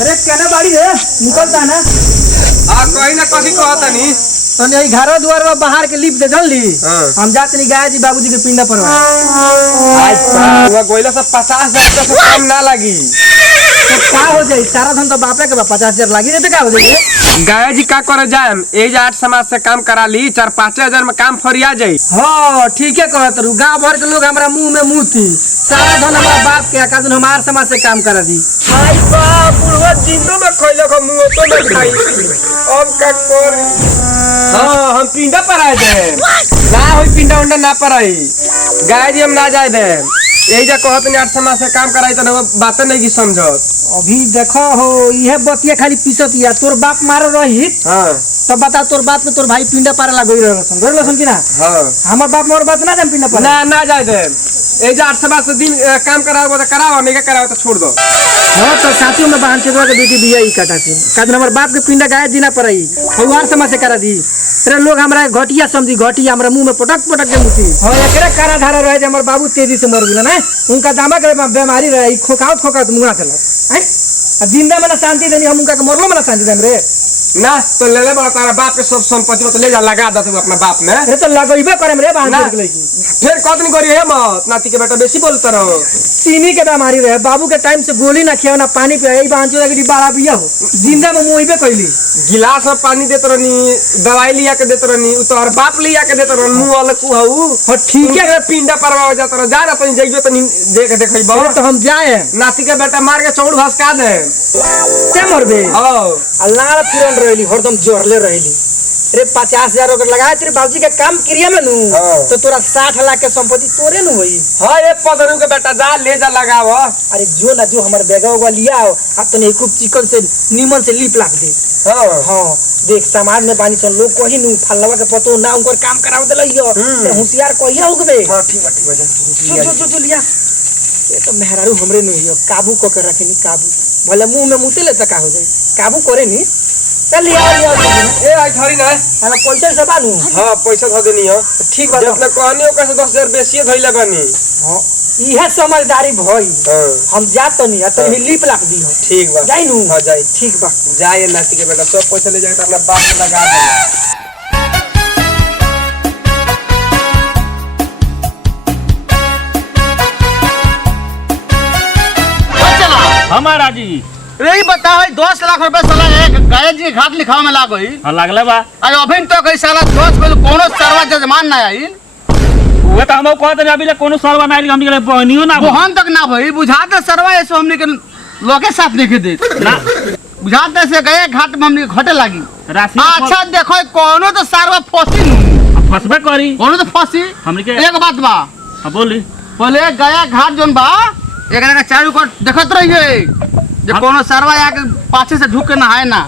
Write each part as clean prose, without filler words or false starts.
अरे कहना बाड़ी है निकलता ना कहीं ना कहीं कहता नहीं तो नहीं घर द्वार में बाहर के लिप दे जल्दी हम जाते नहीं गाय जी बाबूजी के पिंडा पर गोइला सब 50,000 से कम ना लगी तो क्या हो जाए सारा धन तो बापे के 50,000 लगी देते क्या हो जाए गाय जी का करे जाम एक 8 समाज से काम करा ली 4-5 हजार में काम फरिया जाई। हाँ ठीक है कहत रू गाँव भर के लोग हमारा मुंह में मुँह थी सारा धन हमारा बाप के का हमारे समाज से काम करा दी भाई बाप बुढ़वा जिंदो में खइला को मुंह तो में खाई अब का कर हां हम पिंडा पर आए थे ना होई पिंडा उंडा ना पर आई गाय जी हम ना जाए दे यही जा कहत नहीं 8 समाज से काम कराई तो बात नहीं की समझत अभी देखो हो यह बतिया खाली पीसतिया तोर बाप मार रही हां तब बता तोर बाप में तोर भाई पिंडा पारे ला गई रहसन कि ना हां हमर बाप मोर बात ना जम पिंडा पारे ना जाए दे ए जा 8 समाज से दिन काम कराओ तो कराओ नहीं कराओ तो छोड़ दो। हां तो साथियों में बहन चेदवा के बेटी बिया ई काटा थी कादन हमर बाप के पिंडा गाय दिना पड़ई हवार समाज से करा दी तेरे लोग हमरा घटिया समझी घटिया हमरा मुंह में पटक पटक के मुती हां एकरे कारा धारा रहे हमर बाबू तेजी से मर गेल ना उनका दामा के बीमारी रहे खोकावत मुंह चला हैं जिंदा में ना शांति देनी हम उनका के मरलो में ना शांति देम रे ना तो ले ले बड़ा तारा बाप के सब संपत्ति तो ले जा लगा दे तू अपना बाप में अरे तो लगइबे करम रे बाहर निकले की फिर कद नहीं करी है मत नाती के बेटा बेसी बोलता रहो चीनी के बीमारी रहे बाबू के टाइम से गोली ना खिया ना पानी पिया यही बांचो लगी बड़ा बिया हो जिंदा में मोइबे कइली गिलास में पानी देत रहनी दवाई लिया के देत रहनी उ तोहर बाप लिया के देत रहन मुंह वाला कु हऊ हो ठीक है पिंडा परवा जात रह जा तनी जइबे तनी देख देखइबो तो हम जाए नाती के बेटा मार के चौड़ भसका दे के मरबे हां अल्लाह फिरन रहली हरदम जोरले रहली रे 50,000 अगर लगाए तेरे बाबूजी के काम क्रिया में नु तो तोरा 60 लाख के संपत्ति तोरे नु होई हां ये पदरू के बेटा जा ले जा लगाव अरे जो ना जो हमर बेगवा लिया अब तो नहीं खूब चिकन से नीमन से लीप लाग दे हां देख समाज में पानी सन लोग कहि नु फलवा के पतो ना उनकर काम कराव देलइयो होशियार कहिया होगबे हां ठीक बा जो लिया ये तो मेहरारू हमरे नु हियो काबू क के रखनी काबू भले मुंह में मुते ले त का हो जाए काबू करे नी चल लिया ए आई थरी ना हम पैसा से बानू हां पैसा ध देनी हो ठीक बा जितना कहनी ओकर से 10,000 बेसी धइले बानी हां इहे समझदारी भई हम जात तो नहीं त लीप लाग दी हो ठीक बा जाई नु हां जाई ठीक बा जाए नाती के बेटा सब पैसा ले जाए तो अपना बाप में लगा दे हमारा जी यही बता है 10 लाख रुपए साला एक गाय जी घाट लिखाव में लागो ही हां लागले बा अरे अभी तो कई साला 10 पे कोनो सरवा जजमान ना आई वो तो हमो कहत अभी ले कोनो सरवा ना आई हमनी के बहनियो ना मोहन तक ना भई बुझाते सरवा ऐसे हमनी के लोके साथ देखे दे ना बुझाते से गए घाट में हमनी घटे लागी राशि अच्छा देखो कोनो तो सरवा फसी नु फसबे करी कोनो तो फसी हमनी के एक बात बा हां बोली पहले गया घाट जोन बा एकरा का चारों को देखत रहिए जे कोनो सरवा आके पाछे से झुक के नहाए ना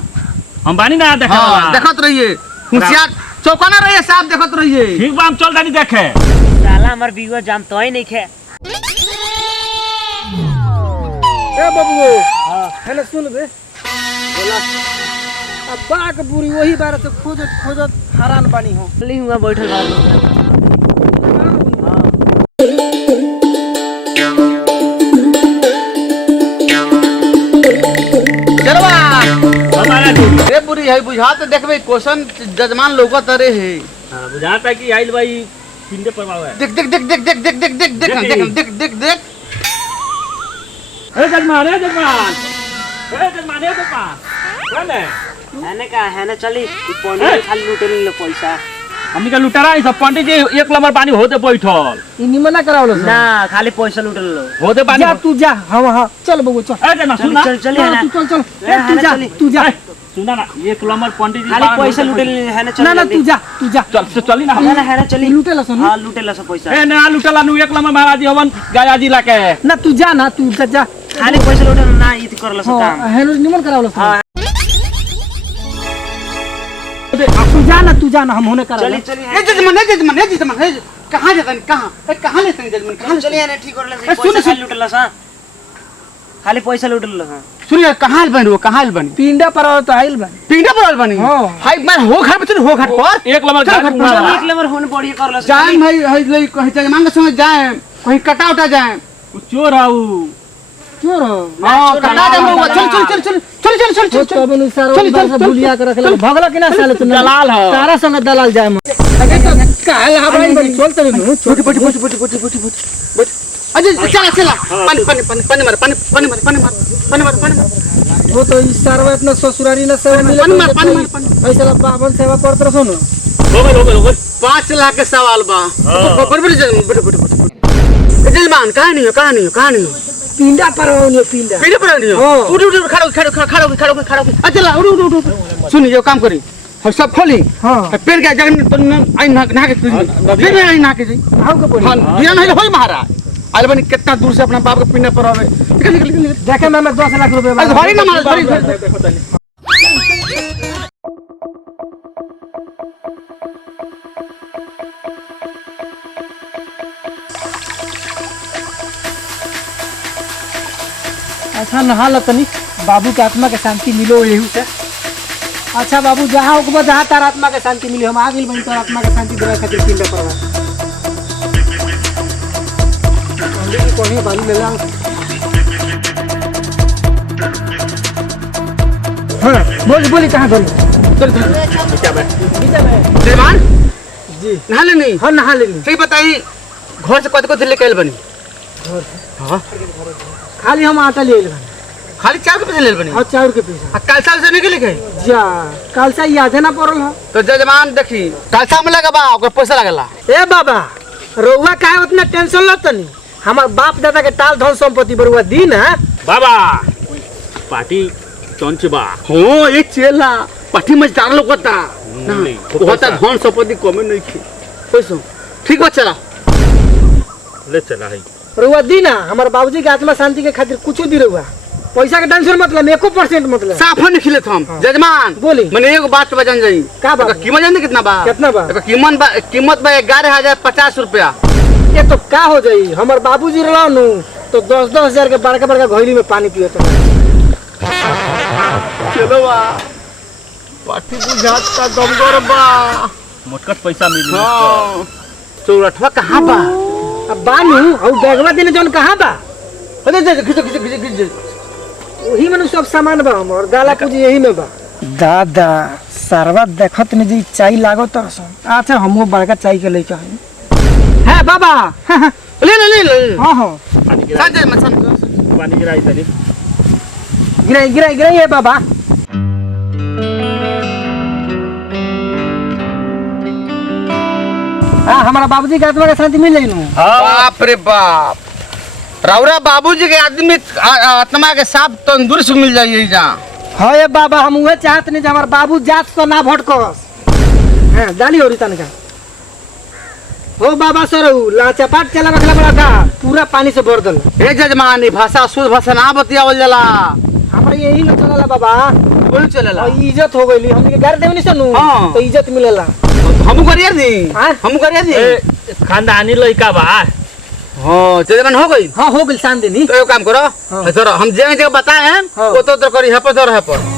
हम बानी ना देखा हां देखत रहिए होशियार चौकना रहिए साहब देखत रहिए ठीक बा हम चल जानी देखे साला हमर बीवा जाम तोय नहीं खे ए बबुओ हां हेले सुन बे बोला अब बाक पूरी वही बारे से खोजत हैरान पानी हो ली हुआ बैठल बा हमारा जी रे बुरी है बुझाते देखबे क्वेश्चन जजमान लोगत रे है हां बुझाता कि आइल भाई पिंडे परवाव है देख देख देख देख देख देख देख देख देख देख देख देख देख ए जजमान ए जजमान कौन है है ना चली पौने खाली लूटे ले पैसा हमनी के लुटारा सब पंडित जी 1 नंबर पानी होते बैठल ई निमन ना करावलो ना खाली पैसा लूटे लो होते पानी जा तू जा हां चल बबुओ चल ए जना सुन ना चल है ना चल तू जा सुना ना 1 नंबर पंडित जी खाली पैसा लूटे ले है ना चल ना तू जा चल चली ना है ना चली लूटे ला सुन हां लूटे ला सब पैसा ए ना लुटला नु 1 नंबर महाराज जी हवन गाया जी लाके ना तू जा खाली पैसा लूटे ना ई कर ला सब काम हेलो निमन करावलो हां तू जा ना हम होने करा चली ए जजमान कहां जातन कहां लेतन जजमान कहां चली है ना ठीक कर ला पैसा लूटे ला सा खाली पैसा लूटे ला हां सुनिए कहां बन वो कहां बन पिंडा पर तो आइल बा पिंडा पर बनी हां हाय मैं हो घाट पे हो घाट पर 1 नंबर एक नंबर होने बढ़िया कर ला जान भाई हई ले कहीं जजमान के संग जाए कहीं कटा उठा जाए चोर आऊ चोर हो हां कटा दे हम चल चल चल चल चल चल चल चल तो बनु सर चल, चल, चल, भूलिया के रखले भगला कि ना साले तू दलाल हो। तारा संग दलाल जाए काल हवाई बड़ी चल तब नु बैठ अजय चला चला पानी पानी पानी पानी मार पानी पानी मार पानी मार पानी मार पानी मार वो तो इस सारवा इतना ससुरारी ना सेवा मिले पानी मार पानी मार पानी ऐसा बाबन सेवा करत रहो न हो गए 5 लाख के सवाल बा बराबर बैठ बैठ जजमान कहानी हो पिंडा परवानियो पिंडा पीड़े पर नहीं हो हाँ। उठ उठ खड़ा अच्छा ला उठ सुन ये काम करी हम सब खोली हां पेड़ के जगह तो आई ना के फिर आई ना के हाउ के बोली हां दिया नहीं होई महाराज आले बनी कितना दूर से अपना बाप के पिंडा पर आवे निकल निकल निकल देखे मैं 10 लाख रुपए अरे भारी ना मार भारी अच्छा नहा लो तनी बाबू के आत्मा के शांति मिलो यही से अच्छा बाबू जहाँ होगा जहाँ तार आत्मा के शांति मिली हम आ गइल बनी तार आत्मा के शांति देवे खातिर पिंडा परवा कोनी बालू ले लाओ हां बोली कहां गई जजमान जी नहा ले नहीं हां नहा लेनी सही बताई घर से कत लेके आइल बनी खाली हम आटा ले लेबन खाली 4 के पैसे ले बनी और चाउर के पैसा आ कालसा से निकल गए जा कल से याद है ना पड़ल हो तो जजमान देखी कालसा में लगा बा ओकर पैसा लगला ए बाबा रउआ काहे उतना टेंशन लो तनी हमार बाप दादा के टाल धन संपत्ति बरुआ दी ना बाबा पार्टी चंचबा हो एक चेला पठी मजदार लोग होता ना होता धन संपत्ति कमे नहीं थी पैसा ठीक बा चला ले चला है रउआ दी ना हमार बाबूजी के आत्मा शांति के खातिर कुछ दी रउआ पैसा के टेंशन मतलब 1% मतलब साफा निकले हम जजमान बोली। मैंने एगो बात बजान जाई का बात? एकर कीमत जान कितना बा कितना बा? एकर कीमत बा 11,050 रुपया ये तो का हो जाई हमार बाबूजी रहला नु तो 10-10 हजार के बड़का घोली में पानी पियत चलो बा पाठी बुझात का दमगर बा मोटकट पैसा मिली हां चौरठवा कहां बा अब बानू और बैगवा देने जौन कहां बा अरे खिच वही में सब सामान बा हमर गाला पूजी यही में बा दादा सरवा देखत ने जी चाय लागो तो अच्छा हमो बड़का चाय के लेके आई है बाबा ले हां हां पानी गिरा सांझे मसान पानी गिराई तनी गिराई है बाबा हमारा बाबूजी के आत्मा के शांति मिल जाई नु बाप रे बाप राउरा बाबूजी के आदमी आत्मा के साफ तंदुरुस्त मिल जाइए जा हाँ ये बाबा हम उहे चाहत नहीं हमार बाबू जात तो ना भटकस हां डाली होरी तनका हो बाबा सरऊ लाचापाट चला रखला बड़ा का पूरा पानी से भर दल हे जजमान भाषा शुद्ध भाषा ना बतियावल जाला हमरा यही न चलला बाबा बोल चलेला और इज्जत हो गइली हमनी के घर देवनी सनु हाँ। तो इज्जत मिलेला हमू करिया दी हाँ? हमू करिया दी खानदानी लड़का बा हां जजमान हो गई हां हो गइल शान देनी तो एक काम करो हाँ। सर हम जगह जगह बताए हैं हाँ। वो तो करी है पर है पर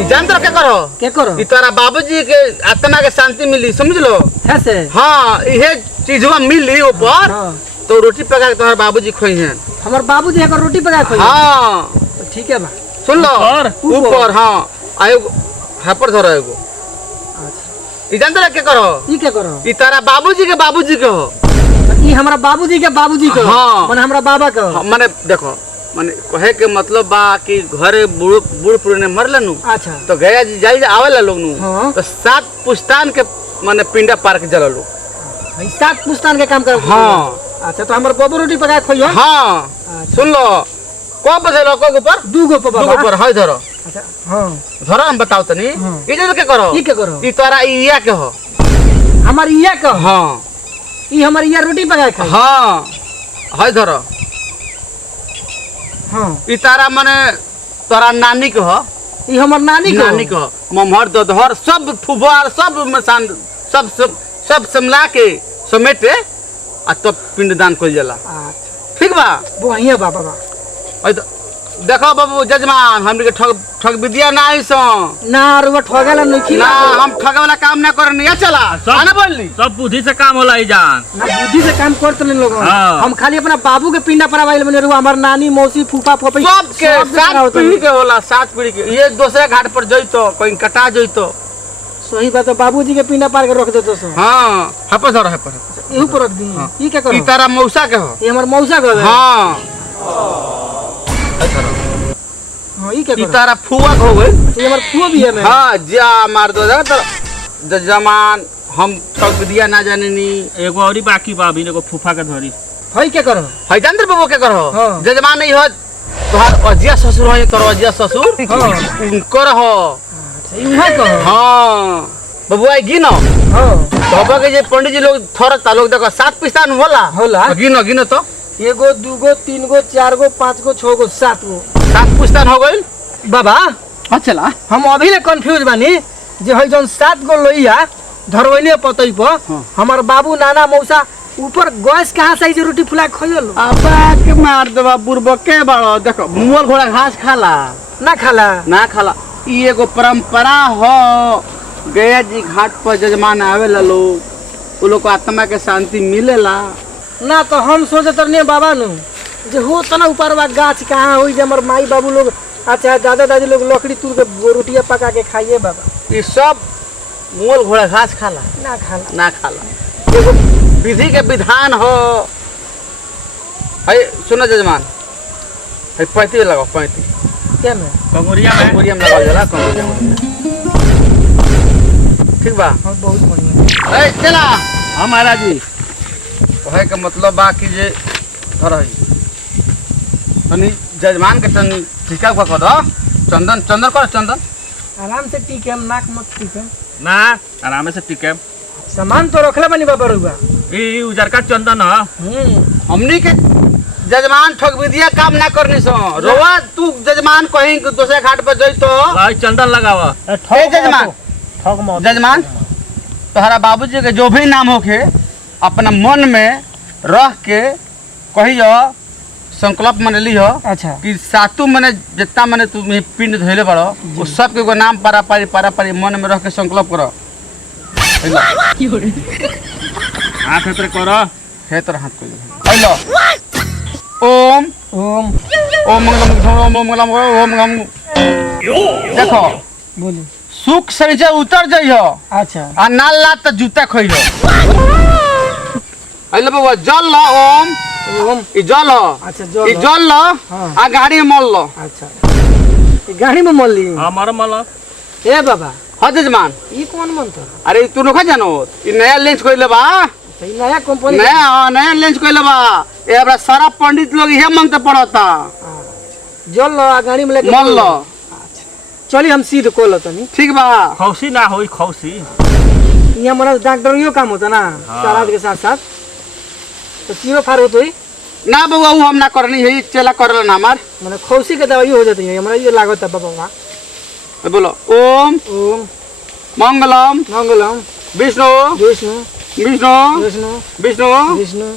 ई जान तो क्या करो के करो ई तोरा बाबूजी के आत्मा के शांति मिली समझ लो है से हां इहे चीजवा मिली ऊपर हां तो रोटी पका के तुम्हारे बाबूजी खोई हैं हमर बाबूजी एक रोटी पका खोई हां ठीक है बा सुन लो ऊपर? ऊपर हां आयो है पर धरो एगो ई जान तो क्या करो ई के करो ई तारा बाबूजी के हो ई हमरा बाबूजी के हाँ। माने हमरा बाबा के हाँ, माने देखो माने कहे के मतलब बा कि घरे बूढ़ पुराने मरले नु अच्छा तो गया जी जाई आवेला लोग नु हाँ। तो 7 पुस्तान के माने पिंडा पार के जला लोग भाई 7 पुस्तान के काम कर हाँ। अच्छा तो हमर बाबू रोटी पका खोइयो हाँ सुन लो को बजे लो को ऊपर दू गो बाबा दू ऊपर है धरो अच्छा हां धरो हम बताओ तनी हाँ। ई जो के करो ई के करो ई तोरा इया के हो हमर इया के हां ई हमर इया रोटी पका खाई हां है धरो हां ई तारा माने तोरा नानी के हो ई हमर नानी को ममहर ददहर सब फुबार सब मसान सब समला के समेटे आ तब पिंडदान कइल जाला अच्छा ठीक बा बढ़िया बाबा बा आई तो देखो बाबू जजमान हमनी के ठग विद्या ना है सो ना रुआ ठगेला नहीं ना खिला हम ठगे वाला काम ना करनी है चला आना बोलली सब बुद्धि से काम होला ई जान ना बुद्धि से काम करते नहीं लोग हाँ। हम खाली अपना बाबू के पिंडा पर बने रुआ हमार नानी मौसी फूफा फूफी सब के सब के 7 होता पीढ़ी है। के होला 7 पीढ़ी के ये दूसरे घाट पर जइतो कोई कटा जइतो सही बात है बाबूजी के पिंडा पार के रख देतो सो हां हपर धर हपर यही पर रख दी ई क्या ई करो तारा मौसा के हो ये हमार मौसा घर है हां हां ई क्या ई करो तारा फुआ हो गई ये हमार फूफा भी है मैं हां जा मार दो तो जजमान हम ठग विद्या ना जानेनी एगो औरी बाकी बा अभी एगो फूफा के धरी है क्या करो हैदर बाबू के करो हाँ। जजमान नहीं हो तोहार अजिया ससुर है तोर अजिया ससुर हां उनकर हो अच्छा ई उहा कहो हां बबुआ गिनो हां बाबा के जे पंडित जी लोग थोड़ा लोग देखो 7 पिस्तान होला होला गिनो गिनो तो एगो दूगो तीनगो चारगो पांचगो छगो सातगो 7 पिस्तान हो गइल बाबा हां चला हम अभी ले कंफ्यूज बानी जे है जोन 7 गो लोइया धरवैले पतई पर हमार बाबू नाना मौसा ऊपर गैस कहाँ से आई जे रोटी फुला के खइल अबा के मार देबा बुरबो के बाड़ो देखो मुअल घोड़ा घास खाला ना खाला ना खाला ई एगो परंपरा हो गया जी घाट पर जजमान आवेला लोग वो लोग को आत्मा के शांति मिलेला ना तो हम सोचत रहनी बाबा नु जे हो तना ऊपर बा गाछ कहाँ होई जे हमर माई बाबू लोग अच्छा दादा दादी लोग लकड़ी तोड़ के रोटियां पका के खाइए बाबा ये सब मुअल घोड़ा घास खाला ना खाला ना खाला एगो विधि के विधान हो है सुनो जजमान है 35 लगाओ 35 क्या में कंगुरिया में कंगुरिया में लगाओ जरा कंगुरिया में ठीक बा हम बहुत बढ़िया ए चला हां महाराज जी कहे के मतलब बा कि जे धर है तनी जजमान के तनी टीका को कर दो चंदन चंदन कर चंदन आराम से टीके हम नाक मत टीके ना आराम से टिके सामान तो रखले बनी बाबा रुआ ई उजर का चंदन ह हमनी के जजमान ठग विधिया काम ना करनी सो रोवा तू जजमान कहीं कि दूसरे घाट पर जई तो भाई चंदन लगावा ए जजमान ठग मत जजमान तोहरा बाबूजी के जो भी नाम होखे अपना मन में रह के कहियो संकल्प मन लियो अच्छा कि सातु मने जितना मने तू पिंड धइले बड़ो वो सब के एगो नाम पारा पारी मन में रह के संकल्प करो हाथ पर करो हे तोर हाथ को हेलो ओम ओम ओम मंगलम ओम गम देखो बोली सुख से नीचे उतर जाइयो अच्छा आ नाल लात त जूता खइयो हेलो बाबा जल लो ओम ओम ई जल लो अच्छा जो ई जल लो हाँ। आ गाड़ी में मल लो अच्छा ये गाड़ी में मोल ली हमारा मला ए बाबा हाँ जजमान ये कौन मंत्र अरे तू नोखा जानो ई नया लेंस कइले बा सही नया कंपनी नया लेंस कइले बा ए हमरा सारा पंडित लोग इहे मांगते पड़ता जल लो आ गाड़ी में लेके मल लो चली हम सीध कोल तनी ठीक बा खौसी ना होई खौसी यहाँ मना डॉक्टरियो काम होता ना सलाद के साथ साथ तो तीनों फार होतो ही ना बउआ उ हम ना करनी है चेला करला ना हमार मैंने खौसी के दवाई हो जाती है हमारा ये लागत है बाबा बोलो ओम ओम मंगलम मंगलम विष्णु विष्णु विष्णु विष्णु विष्णु विष्णु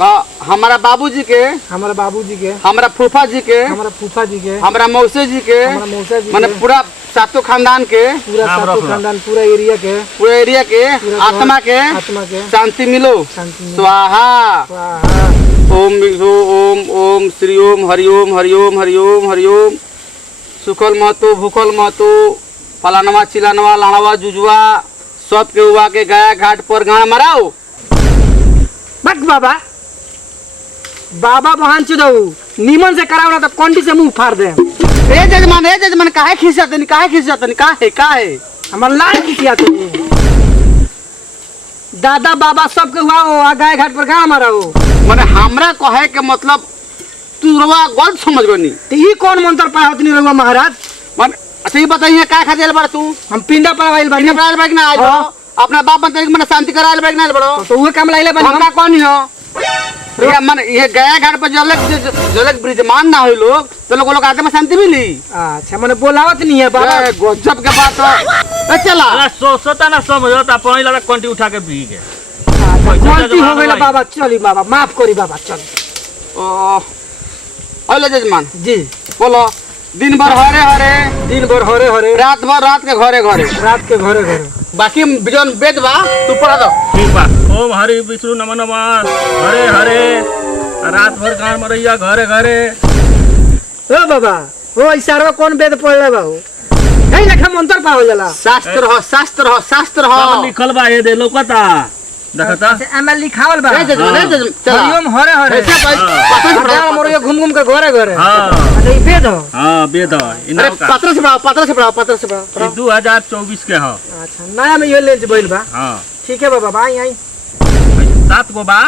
का हमारा बाबूजी के हमारा बाबूजी के हमारा फूफा जी के हमारा फूफा जी के हमारा मौसी जी के हमारा मौसा जी माने के पूरा सातों खानदान के पूरा नाम सातों रख लो। खानदान पूरा एरिया के पूरे एरिया के पूरा आत्मा के आत्मा के शांति मिलो शांति में स्वाहा स्वाहा ओम विष्णु ओम ओम श्री ओम हरि ओम हरि ओम हरि ओम हरि ओम सुखल महतो भूखल महतो फलानवा चिलानवा लाड़वा जुजुआ सब के हुआ के गया घाट पर गाड़ मराओ बक बाबा बाबा बहन चुदऊ नीमन से कराओ ना तो कंटी से मुंह फाड़ दे ए जजमान काहे खिसियातनी काहे हमार लाल किसिया तो दादा बाबा सब के हुआ हो आ गाय घाट पर कहाँ हमारा हो माने हमरा कहे के मतलब तू रवा गलत समझ गनी तो ये कौन मंत्र पाया होतनी रहुआ महाराज माने अच्छा ये बताइए का खातिर बार तू हम पिंडा पर आइल बानी अपने बैग ना आइल हाँ। बड़ो अपना बाप मंत्री के मने शांति कराइल बैग ना आइल बड़ो तो वो काम लाइले बानी हमरा कौन हो ये मन ये गया घाट पर जलक ब्रिजमान ना हो लोग तो लोग आते में शांति मिली अच्छा मैंने बोलावत नहीं है बाबा ए, गजब के बात हो ए, चला अरे सोचता ना समझता पानी लगा कंटी उठा के पी के अच्छा, गलती हो गई बाबा चली बाबा माफ करी बाबा चल ओ अले जजमान जी बोलो दिन भर हरे हरे दिन भर हरे हरे रात भर रात के घरे घरे रात के घरे घरे बाकी जौन वेद बा तू पढ़ा दो ठीक बा। ओम हरि विष्णु नमः नमः हरे हरे रात भर गाँव में रहिया घरे घरे। ओ बाबा ओ इशारा कौन वेद पढ़ले बा हो कहीं लेखा मंत्र पावल जाला शास्त्र हो शास्त्र हो शास्त्र सब हो लिखल बा ये दे लौकता देखता। एमे लिखावल बा ए जजमान ए जजमान चला हरिओम हरे हरे ऐसे पत्र से पढ़ाओ मोर घूम घूम के घरे घरे हाँ अच्छा ई वेद हो हाँ वेद है अरे इनाम का पत्र से पढ़ाओ पत्र से पढ़ाओ पत्र से पढ़ाओ 2024 के है। अच्छा नया में ये लेंच बैल बा हाँ ठीक है बाबा आई आई 7 गो बा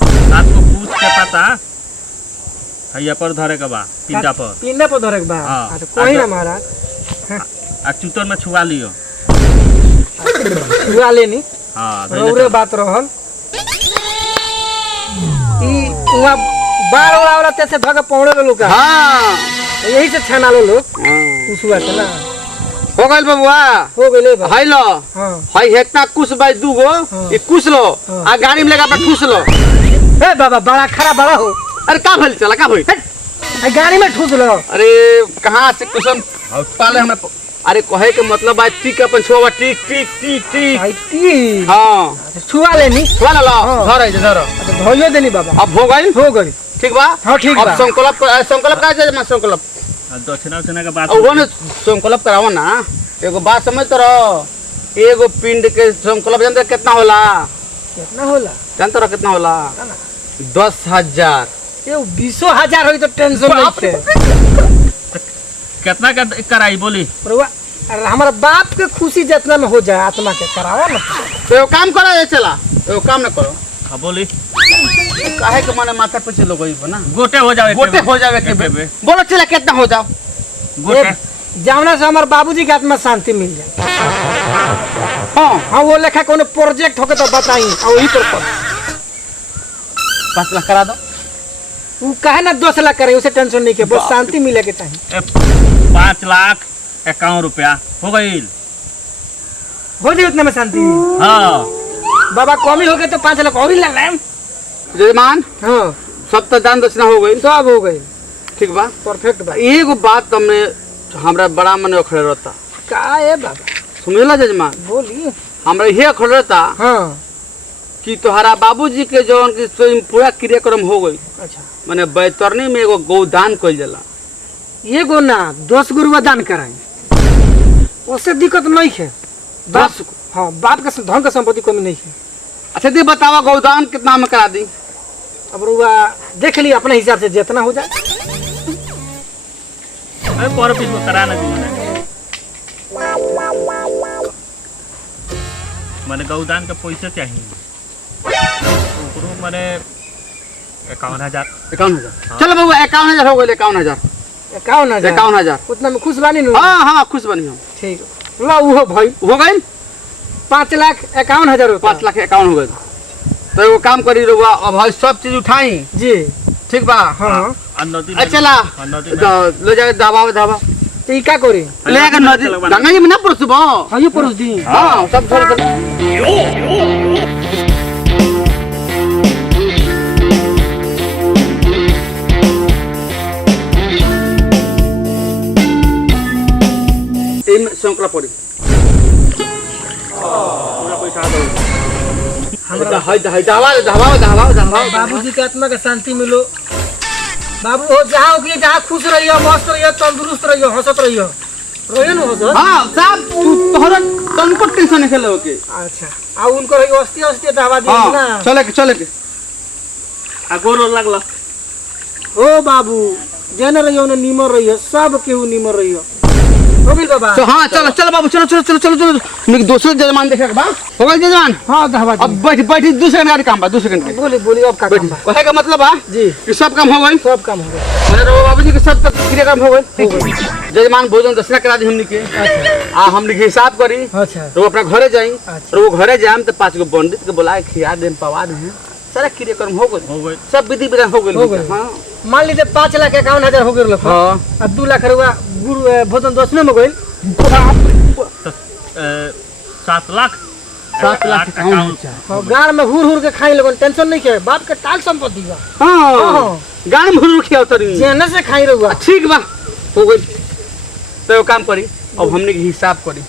7 गो पूछ के पता हैया पर धरे के बा पिंडा पर पिंडा पर धरे के बा हाँ। अच्छा कोई ना महाराज आ चूतर में छुआ लियो। हुआ लेनी हाँ रौरे बात रहल ई उहाँ बाढ़ वाला तैसे धके पौड़े लोग का हां यही से छाना लो लोग उसुआ के ना हो गइल बबुआ हो गइले बा हाय लो हां हाय हेतना कुछ बाई दूगो ये कुछ लो आ गाड़ी में लगा पर ठूस लो ए बाबा बड़ा खरा बड़ा हो अरे का भइल चला का भइल ए, गाड़ी में ठूस लो अरे कहाँ से कुसम पाले हमें अरे कहे के मतलब है टिक अपन छुआ टिक टिक टिक टिक आई ती हां छुआ लेनी छुआ ला लो हाँ। धर है धर अच्छा धोइयो देनी बाबा अब हो गइल हो गई ठीक बा हाँ, ठीक अब बा। संकल्प का जे संकल्प दक्षिणा उक्षिणा के बात अब वो ने संकल्प करावो ना एगो बात समझ तो रहो एगो पिंड के संकल्प जानते कितना होला कितना होला जानते रहो कितना होला 10,000 ये 20,000 होई तो टेंशन नहीं थे कितना का कराई बोली प्रभु अरे हमारा बाप के खुशी जितना में हो जाए आत्मा के करावा ना तो एगो काम करो ये चला एगो काम ना करो हाँ बोली काहे के माने माथा पे चलो गई ना गोटे हो जावे गोटे हो जावे के बे बोलो चला कितना हो जाओ गोटे जावना से हमारे बाबूजी के आत्मा शांति मिल जाए हां हाँ वो लेखा कोनो प्रोजेक्ट होके तो बताई और वही पर 5 लाख करा दो वो कहे ना 2 लाख करे उसे टेंशन नहीं के बस शांति मिले के चाहिए 5,51,000 रुपया हो गई। हो जाए उतने में शांति हाँ बाबा कमी हो गए तो 5 लाख और ही लग रहे जजमान हाँ सब तो दान दक्षिणा हो गई सब हो गई ठीक बा परफेक्ट बा एगो बात हमने हमरा बड़ा मन अखड़े रहता का है बाबा सुनेला जजमान बोली हमरा ये अखड़े रहता हाँ कि तोहरा बाबूजी के जौन की पूरा क्रियाक्रम हो गई अच्छा माने बैतरनी में एगो गौदान कइल जाला ये गो ना 10 गो रुपया दान कराई उससे दिक्कत नहीं है बाप 10 गो हाँ बाप के धन का संपत्ति कमी नहीं है अच्छा दी बतावा गौदान कितना में करा दी अब रुआ देख ली अपने हिसाब से जितना हो जाए अरे पर पीस में करा ना दी मैंने गौदान के पैसे चाहिए ओकरो मैंने 51,000 51,000 चलो बाबू 51,000 हो गए 51,000 51,000 उतना में खुश बानी नु हाँ हाँ खुश बनी हम ठीक लो वो भाई हो गई 5,51,000 5 लाख 51 हो गए तो एगो काम करी रुआ अब भाई सब चीज उठाई जी ठीक बा हाँ नदी अच्छा ला नदी में ले जाके दबाव दबा तो ई का करी ले जाके नदी गंगा जी में ना परोसबो हाँ ये परोस दी हाँ सब थोड़ा इन संकल्प पड़ी पूरा पैसा दो बाबूजी के आत्मा के शांति मिलो बाबू हो जहाँ होगी जहाँ खुश रहियो मस्त रहियो तंदुरुस्त रहियो हंसत रहियो रोयो ना हंसत हाँ साहब तू तोहरा तनको टेंशन नहीं खेले होके अच्छा आ उनको रहियो अस्ती अस्ती दवा दी हाँ ना चले के आ गोरो लागला ओ बाबू जन रहियो ना नीमर रहियो सब केहू नीमर रहियो हो गइल बाबा तो हाँ चलो बाबू चलो मेरे दूसरे जजमान देखे के बा हो गए जजमान हाँ दवा अब दी बैठ 2 सेकंड का काम बा 2 सेकंड के बोली बोली अब का काम बा कहे का मतलब बा जी कि सब काम हो गई सब काम हो गया मैंने रो बाबूजी के सब तक क्रियाक्रम हो गई जजमान भोजन दक्षिणा करा दी हमनी के आ हमनी के हिसाब करी अच्छा रो अपना घरे जाई अच्छा। रो घरे जाम तो 5 गो पंडित के बुला के खिया देम पवा दे सारा क्रियाक्रम हो गई सब विधि विधान हो हो गई गइल। हां मान लीजिए 5,51,000 हो गए लोग हां अब 2 लाख रुपया गुरु भोजन दक्षिणा में गइल 7 लाख 7 लाख 51,000 और गांव में हुर हुर के खाई लोगन टेंशन नहीं के बाप के टाल संपत्ति बा हां हाँ। गान भूल रखिया उतरी जेने से खाई रहुआ ठीक बा हो गई तो काम करी अब हमने के हिसाब करी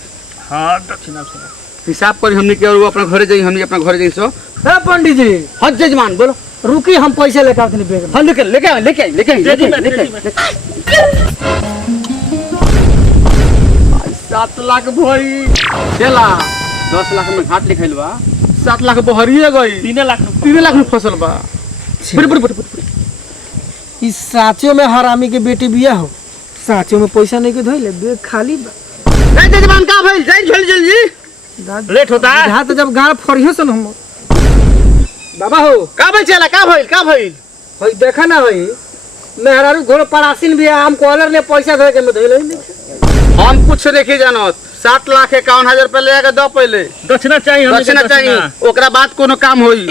हाँ दक्षिणा सुना हिसाब करी हमने के और वो अपना घरे जाई हमने अपना घरे जाई सो ए पंडित जी हज जजमान बोलो रुकी हम पैसे लेकर आते नहीं बैग में हाँ लेके 7 लाख भाई चला 10 लाख में घाट लिखल बा 7 लाख बहरिए गई 3 लाख 3 लाख में फसल बा इस साचो में हरामी के बेटी बिया हो साचो में पैसा नहीं के धोइले बैग खाली बा ए जजमान का भइल जाई जल्दी लेट होता है यहाँ तो जब गाड़ फरियो सन हम बाबा हो का भइल चला का भइल भाई देखा ना भाई मेहरारू घोड़ परासिन भी आम कॉलर ने पैसा धोए के में धोइले नहीं हम कुछ नहीं जानत 7 लाख 51,000 रुपया ले के दो पहले दक्षिणा चाहिए हमने दक्षिणा चाहिए ओकरा बाद कोनो काम होई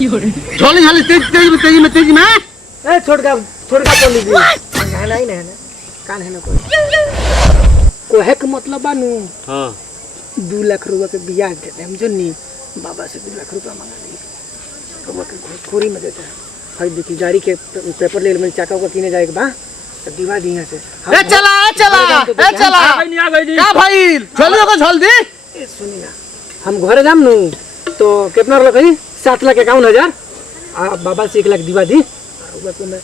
झोली तेजी में ए छोड़ का पंडित जी कहना ही नहीं है कान है ना कोई के मतलब बानू हाँ 2 लाख रुपया के ब्याज देते हम जो नहीं बाबा से 2 लाख रुपया मंगा ली रुपया के घूसखोरी में देते हैं भाई देखिए गाड़ी के पेपर ले मैंने चाका को किने जाएगा बा तो दिवा दी यहाँ से ए चला आ गई का भइल जल्दी ए सुनी ना हम घरे जाम नु तो कितना लगे 7,51,000 आ बाबा से 1 लाख दिवा दी रुपया को मैं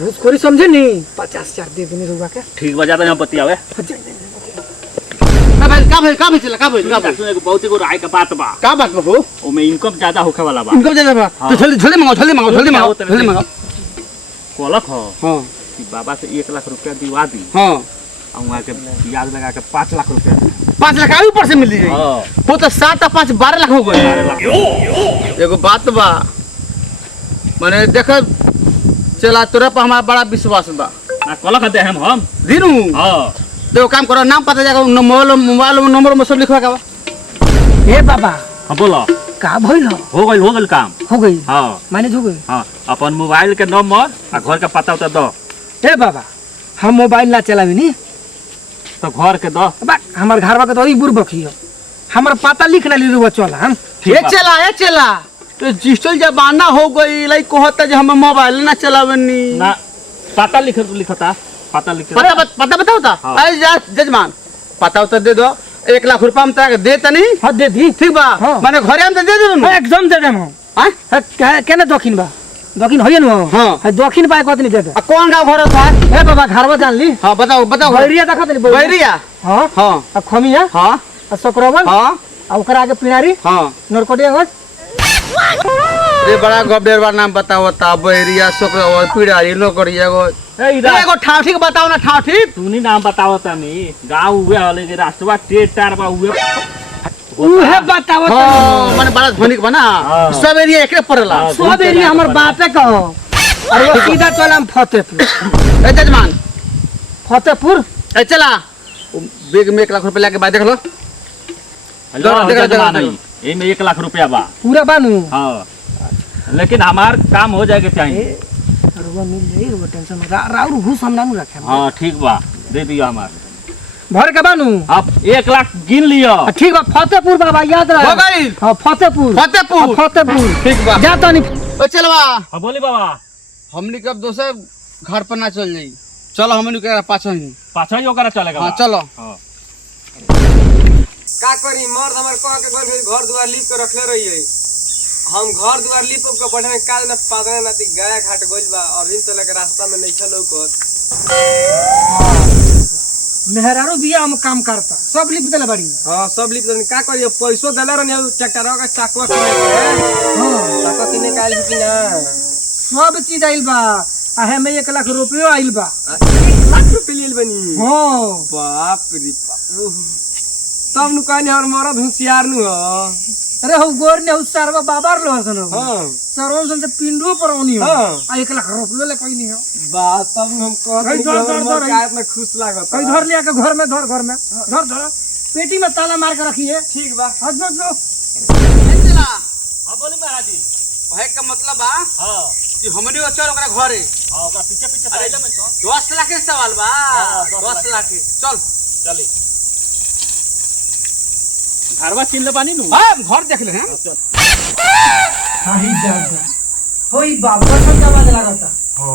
घूसखोरी समझे नहीं 50,000 दे देने रुपया के ठीक बजा यहाँ बतियावे का भइल चला का भइल सुने को बहुत एगो राय का बात बा का बात हो ओमे इनकम ज्यादा होखे वाला बा इनकम ज्यादा बा तो जल्दी मंगाओ कोलक हो हां कि बाबा से 1 लाख रुपया दिवा दी हां और वहाँ के ब्याज लगा के 5 लाख रुपया 5 लाख आगे ऊपर से मिल जाई हाँ वो तो 7 और 5 12 लाख हो गए एगो बात बा माने देख चला तोरा पर हमारा बड़ा विश्वास बा ना कोलक दे हम दिनू हाँ देखो काम करो नाम पता जाएगा मोबाइल नंबर में सब लिखवा के ए बाबा हाँ बोलो का भइल हो गइल काम हो गई हाँ मैंने हो गई हाँ अपन मोबाइल के नंबर आ घर का पता उता दो ए बाबा हम मोबाइल ना चलावी नी तो घर के दो बा हमर घरवा के तो ई बुरबक हियो हमर पता लिख ना ली रुआ चला हम ये चला तो डिजिटल जमाना हो गई लाइक कहता जे हम मोबाइल ना चलावनी ना पता लिखता पता लिख पता बताओ हाँ। अरे जजमान पता उतर दे दो 1 लाख रुपया हम तक दे तनी हां दे दी ठीक बा हाँ। माने घरे हम तो दे देबो एकदम दे देम हां केने दक्षिण बा दक्षिण होय न हाँ। है दक्षिण पाए कतनी दे दे कौन गांव घर था ए बाबा घरवा जान ली हां बताओ बैरिया देखत नहीं बैरिया हां हां आ खमिया हां आ सकरवन हां आ ओकरा आगे पिनारी हां नरकोटिया गज रे बड़ा गबडेरवा नाम बताओ ता बैरिया सोकरा पीड़ारी नौकरिया गो एगो ठाव ठीक बताओ ना ठाव ठीक तू नहीं नाम बताओ तनी गाँव हुए हले के रास्तवा टेटार बा हुए उहे बताओ हां माने बड़ा धनिक बना हाँ। सब एरिया एकरे पड़ला हाँ। सब एरिया हमर बापे कहो और वो सीधा चलम फतेहपुर ए जजमान फतेहपुर ए चला बैग में 1 लाख रुपया लेके बाद देख लो ये में 1 लाख रुपया बा पूरा बानू हाँ लेकिन हमार काम हो जाएगा चाहिए रुआ मिल जाई रुआ टेंशन राउर घूस हम ना रखे हाँ ठीक बा दे दियो हमार भर के बानू अब 1 लाख गिन लियो ठीक बा फतेहपुर बाबा याद रहे हो गई हां फतेहपुर फतेहपुर ठीक बा जा तनी ओ चलवा हाँ बोली बाबा हमनी कब दोसर घर पर ना चल जाई चलो हमनी के पाछा ही पाछा ही ओकरा चलेगा हां बा। चलो हाँ का करी मर्द हमार कह के घर दुआर लीप के रखले रहिए हम घर दुआर लीप के बढ़े काल न पादने नाती गया घाट गइल बा अभी तो लेके रास्ता में नहीं चलो कर मेहरारू बिया हम काम करता सब लिख देले बड़ी हां सब लीप दन का करिए पैसो देले रहनी ट्रैक्टर का चाकवा किने हां चाकवा किने काल कि ना सब चीज आइल बा आहे में 1 लाख रुपया आइल बा 1 लाख रुपया लेल बनी हां बाप रे बाप तब नु कहनी और मरद होशियार नु हो अरे हो गोर ने उसरवा बाबार लो हसन हां सरवन सन से पिंडो पर ओनी हो हाँ। आ 1 लाख रुपया ले कोई नहीं हो बात तब हम कहते धर, का इतना खुश लागत कोई धर लिया के घर में धर पेटी में ताला मार के रखिए ठीक बा हज लो चला हाँ बोली महाराज जी कहे का मतलब बा हाँ कि हमनी चल ओकरा घरे हाँ ओकरा पीछे पीछे साइड में तो 10 लाख के सवाल बा हाँ, 10 लाख के चल चली घरवा चिन ले बानी नु हां घर देख ले हैं हां ही जा होई बाबा सब क्या आवाज लागता हां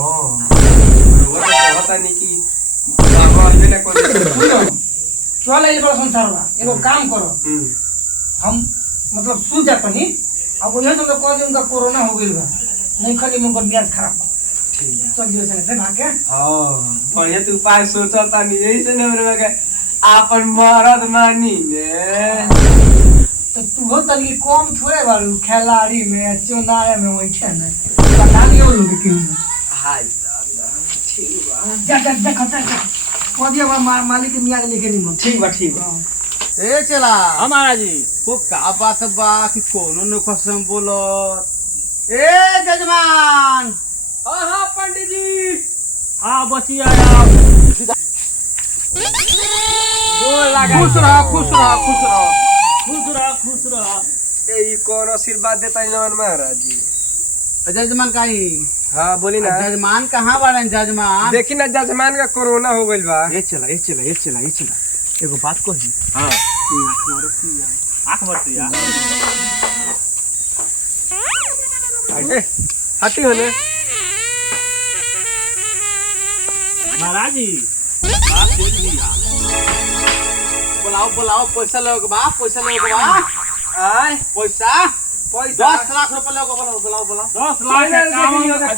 वो तो पता नहीं कि बाबा आवे ना कोई सुनो चल ये बड़ा संसार बा एगो काम करो हम मतलब सू जा तनी अब वही तो कह दे उनका कोरोना हो गइल बा नहीं खाली मुंह ब्याज खराब बा ठीक चल जो से भाग के हां बढ़िया तू उपाय सोचता नहीं ऐसे न मेरे के आपन मरद मानी ने तो तू हो तनी कम थोड़े बारू खिलाड़ी में चुनाव में वही छे ना पता नहीं हो लोग क्यों हाय ठीक बा जा खता कह दिया मालिक के मियां के लेके नहीं ठीक बा ए चला हमारा जी वो का बात बा कि कोनो न कसम बोलो ए जजमान हां पंडित जी आ बचिया आप गोल लगा खुश रह खुश रह खुश रह खुश रह खुश रह ए कौन आशीर्वाद देता है महाराज जी जजमान काई हां बोली ना जजमान कहाँ बाड़े जजमान देखी ना जजमान का कोरोना हो गइल बा ये चला एगो बात कही हां आँख मारो की आंख भरती यार ए हटी होने महाराज जी बात देख लिया बुलाओ पैसा लोगे बा आय पैसा पैसा 10 लाख रुपए लोगे बुलाओ 10 लाख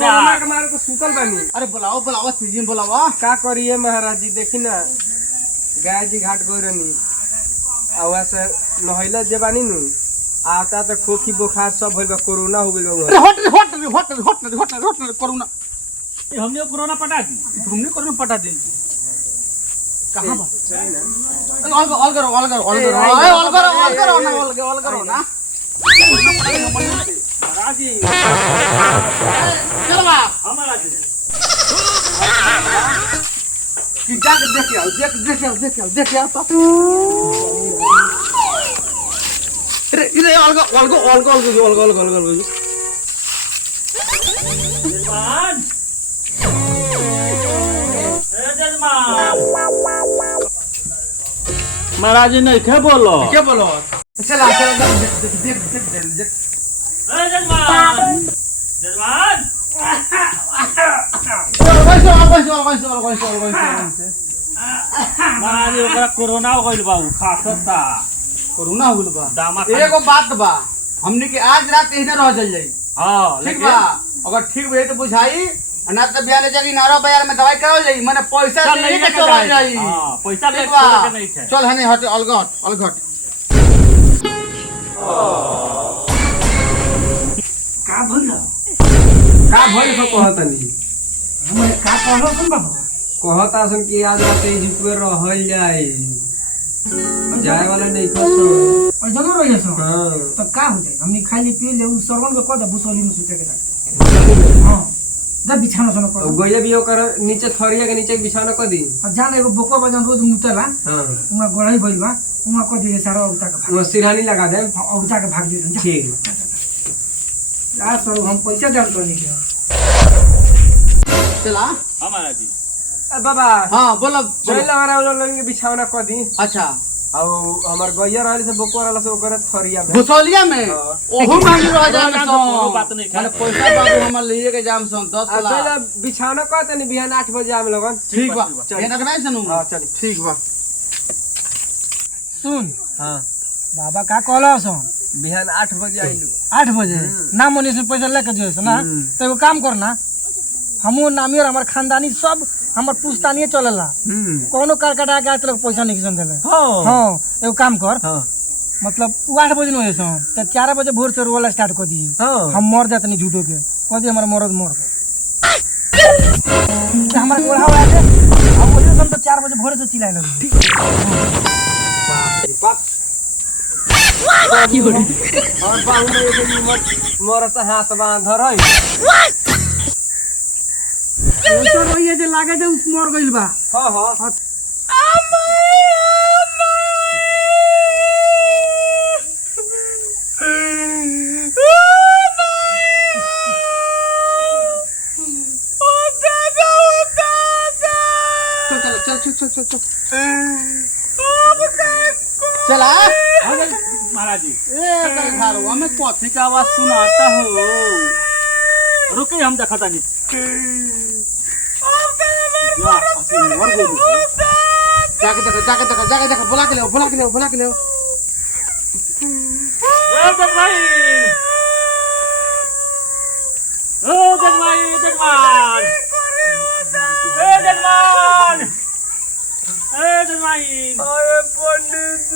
कोरोना के मारे तो सुतल बानी अरे बुलाओ सीजन बुलाओ का करिए महाराज जी देखी ना गाय जी घाट गई रहनी आ वैसे नहैला जेबानी नु आता तो खोखी बुखार सब भइल बा कोरोना हो गइल बा होटल कोरोना ये हमने कोरोना पटा दी हमने कोरोना पटा दे कहां बा ऑल करो ना महाराज जी चलो बा हमारा जी कि जाके देख आओ तो इधर ऑल जजमान ए जजमान महाराज जी नहीं क्या बोलो क्या बोलो चला देख ए जजमान जजमान महाराज जी ओकरा कोरोना हो गइल बा उ खासता कोरोना हो गइल बा दामा एगो बात बा हमनी के आज रात यहीं रह जाई हां ठीक लेकिन बा अगर ठीक भई तो बुझाई ना तो बिहार जगी नारो बाजार में दवाई करावल जाई माने पैसा चल लेके लेके चल जाई हां पैसा ठीक लेके बा छोड़ के नहीं थे चल हने हट अलगट का भइल का भइल सब कहतनी हम का कहलो सुन बाबा कहता सन कि आज रात ई जुटवे रहल जाए जाए वाला नहीं कसो और जनो रहिए सो हां तो का हो जाए हमनी खाली पिए ले उ सरवन के कह दे भुसोली में सुते के रख हां जब बिछाना सुनो कर गइले भी ओकर नीचे थरिया के नीचे बिछाना क दी और जान एगो बोको बजन रोज मुतेला हां उमा गड़ई भइल बा उमा कह दिए सारा उता के भाग वो सिरहानी लगा दे उता के भाग दिए ठीक आ सर हम पैसा जान तो नहीं के चला हमारा जी ए बाबा हां बोलो चल हमारा लोग के बिछावना क दी अच्छा और हमर गइया रहल से बोको रहल से ओकर थरिया में भुसौलिया में हाँ। ओहू मांगी रह जाए कोरोना तो कोनो बात नहीं माने खा पैसा बाबू हमर लिए के जाम सन 10 लाख चल बिछावना क तनी बिहान 8 बजे आम लगन ठीक बा चल। ये एडवांस नु हां चल ठीक बा सुन हां बाबा का कहलो सो बिहान 8 बजे आइलू 8 बजे ना मनी से पैसा लेके जो ना तो एगो काम करना हमू नामी और हमार खानदानी सब हमर पुश्तानिए चलेला कोनो करकटा के आज तक पैसा नहीं किसन देले हां हां एगो काम कर हां मतलब उ 8 बजे न होए सो त 4 बजे भोर से रोला स्टार्ट कर दी हां हम मर जात नहीं झूठो के कह दी हमारा मरद मर गए हमारा गोड़ा हुआ है अब बोलिए हम तो 4 बजे भोर से चिल्लाए लगे बाप की हो और बाहु में एगो मोर से हाथ बांध रही ऐसा रहिए जे लागे जे उस मर गइल बा हां हां चल चला महाराज जी ए घर में कॉफी का आवाज सुनाता हो रुके हम देखता नहीं जाके देखो बुला के ले जजमाइन ओ जजमान अरे पंडित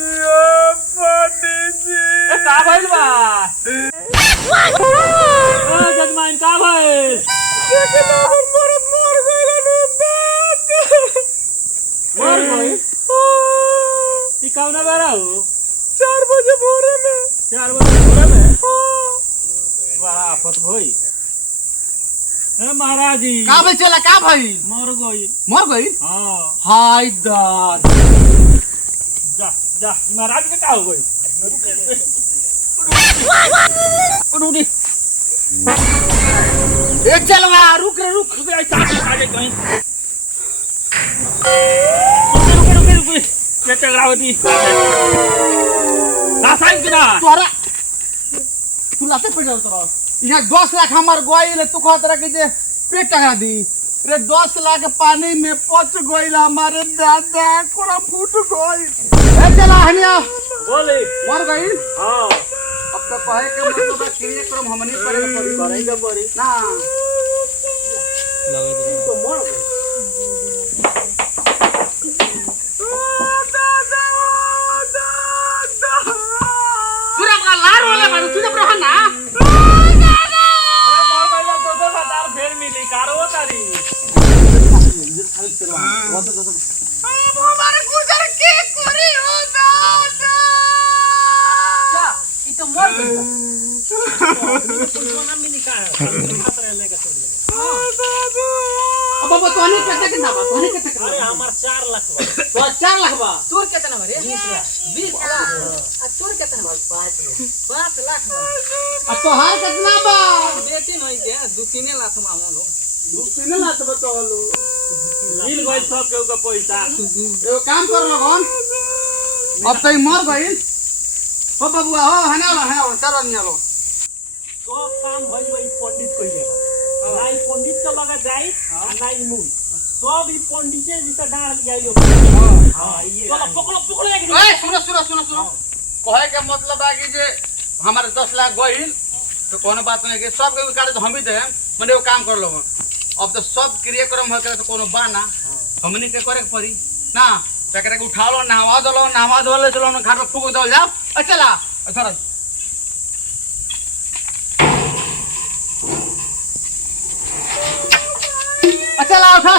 जी ए का भइल बा ओ जजमान का भइल मर गई ई कौन बेरा हो 4 बजे भोरे में 4 बजे भोरे में बड़ा आफत भई ए महाराज जी का भाई चला का भाई मर गई हां हां हाय दाद जा जा महाराज के का हो गई रुक ए चलवा रुक ऐसा आगे कहीं रुक ये चक्रावती रासायन किना तोरा तू लाते पड़ जाओ तोरा यहाँ 10 लाख हमार गोइल तू कह तरह के जे पेट टंगा दी रे 10 लाख पानी में पच गोइल हमारे दादा कोरा फूट गोइल ए चला हनिया बोले मर गई हां अब तो कहे के मतलब क्रिया क्रम हमनी पर करेगा पड़ी ना लगे तो मर गई पूरा का लार वाला बारू तू जब रहा ना हमारे गुजर के कोरी हो दादा क्या ये तो मर गई अब बाबा तोनी कितना बा अरे हमार 4 लाख बा तो 4 लाख बा तोर कितना बा रे 20 लाख आ तोर कितना बा 5 लाख बा अब तो हार कितना बा बेटी नहीं के 2-3 लाख मामो लो 2-3 लाख बताओ मिल गई सब केहू का पैसा एगो काम कर लगन अब तो मर गई ओ बबुआ हो हना तारा निया लो सब काम भइल भाई पंडित कइले बा नाई पंडित के लगे जाई आ नाई मुई सब ई पंडिते जैसे डाल लिया यो हां ये चलो पकड़ो एक ए सुनो कहे के मतलब है कि जे हमारे 10 लाख गइल तो कोनो बात नहीं के सब के काटे तो हम ही दे माने वो काम कर लगन अब तो सब क्रियाक्रम हो के तो कोनो बाना हमनी के करे के पड़ी ना तकरे के उठा लो नहवा दलो चलो ना घर में फूक दल जाओ चला थोड़ा चला उठा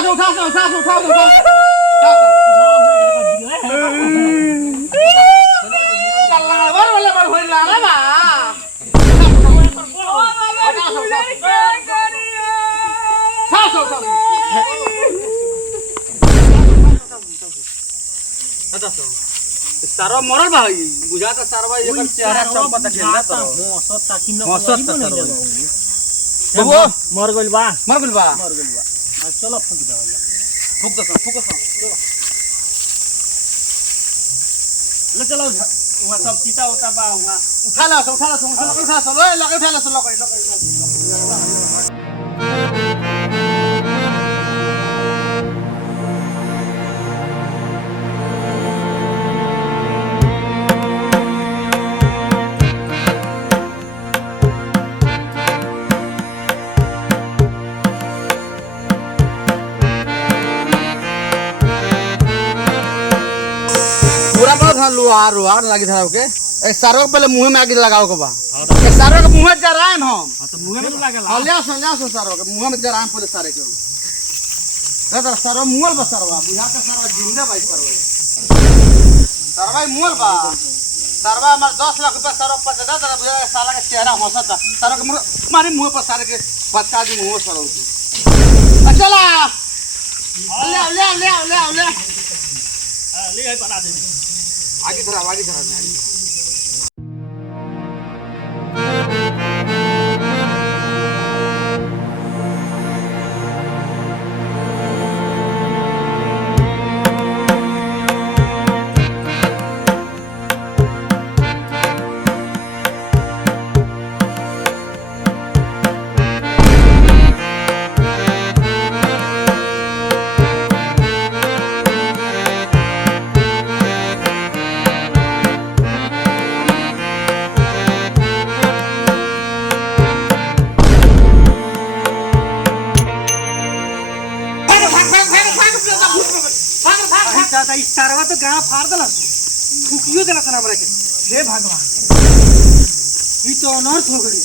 सारा मरल भाई बुझाता सारवा एकर चेहरा सब पता खेलता तो सत्ता किन मसत सारवा बबो मर गइल बा चलो फूक दे फूक दो ले चलो वहां सब सीता होता बा वहां उठा लो लगे रुआर लगी था ओके ए सारो के पहले मुंह में आगे लगाओ के बा ए सारो के मुंह में जराएम हम तो मुंह में लागला ले सारो के मुंह में जराएम पहले सारे के दादा सारो मुंह बा सारो बुझा के सारो जिंदा भाई सारो भाई मुंह बा सारो हमार 10 लाख रुपया सारो 50 दादा बुझा के साला के चेहरा हंसता सारो के मारे मुंह पर सारे के पत्ता दी मुंह सारो चला ले ले बना दे आगे धरा साला इस सारवा तो गांव फाड़ देला थूकियो देला हमरा के। हे भगवान, ई तो अनर्थ हो गई।